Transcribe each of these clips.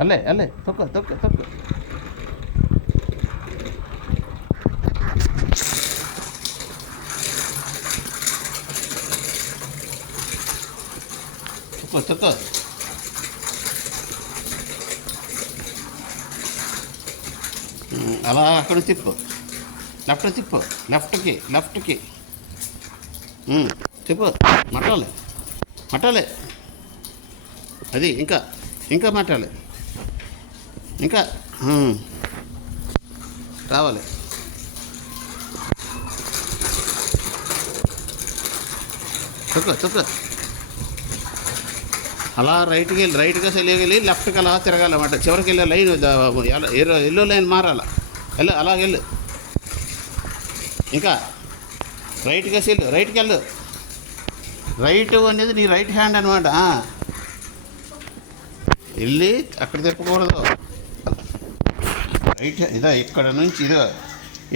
అల్లే అల్లే తొక్క తొక్క తొక్క తొక్క తొక్క అలా అక్కడ తిప్పు లెఫ్ట్ తిప్పు లెఫ్ట్కి తిప్పు మట్టాలి మట్టాలి అది ఇంకా ఇంకా మట్టాలి ఇంకా రావాలి తొక్క అలా రైట్గా వెళ్ళి లెఫ్ట్కి అలా తిరగాలన్నమాట చివరికి వెళ్ళే లైన్ ఎల్లో లైన్ మారాల వెళ్ళు అలా వెళ్ళు ఇంకా రైట్కి వెళ్ళు రైట్ అనేది నీ రైట్ హ్యాండ్ అనమాట వెళ్ళి అక్కడ తిప్పకూడదు రైట్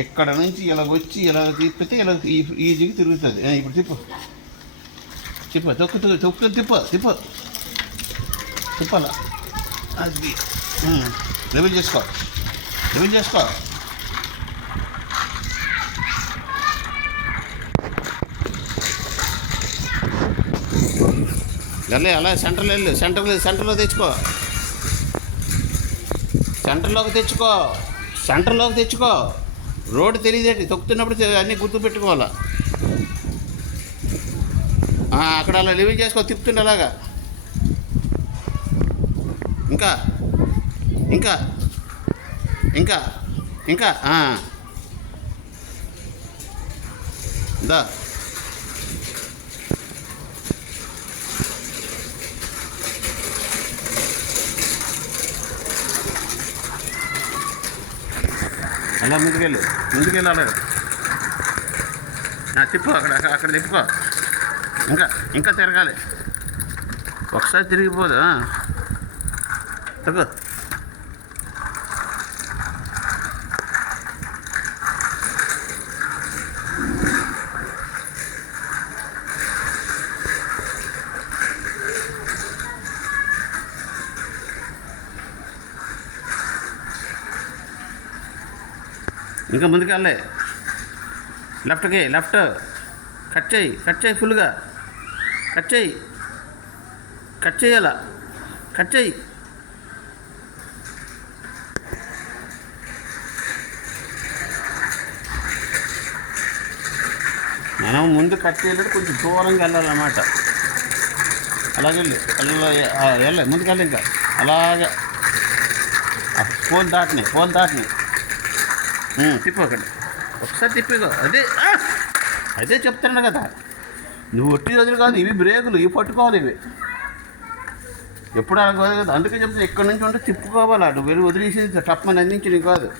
ఇక్కడ నుంచి ఇలా వచ్చి ఇలా తిప్పితే ఇలా ఈజీగా తిరుగుతుంది ఇప్పుడు తిప్పాల అది రివీల్ చేసుకో వెళ్ళి అలా సెంటర్లో తెచ్చుకో రోడ్డు తెలియదేంటి తొక్కుతున్నప్పుడు అన్నీ గుర్తుపెట్టుకోవాలా అక్కడ అలా రివీల్ చేసుకో తిప్పుతుండే అలాగా ఇంకా ఇంకా ఇంకా ఇంకా దా అలా ముందుకెళ్ళి అలాగే తిప్పు అక్కడ తిప్పుకో ఇంకా తిరగాలి ఒకసారి తిరిగిపోదు తగ్గు ఇంకా ముందుకెళ్ళే లెఫ్ట్ కట్ చేయి ఫుల్గా కట్ చేయాల కట్ చేయి మనం ముందు కట్ చేయాలంటే కొంచెం దూరంగా వెళ్ళాలన్నమాట అలాగే వెళ్ళే ముందుకెళ్ళి ఇంకా అలాగే ఫోన్ దాటిని తిప్పకండి ఒకసారి తిప్పిగో అదే చెప్తాను కదా నువ్వు ఒట్టి రోజులు కాదు ఇవి బ్రేకులు ఇవి పట్టుకోవాలి ఇవి ఎప్పుడు అలా కాదు కదా అందుకే చెప్తాను ఎక్కడి నుంచి ఉంటే తిప్పుకోవాలా నువ్వు వెళ్ళి వదిలేసేది టప్ అని అందించి నీకు కాదు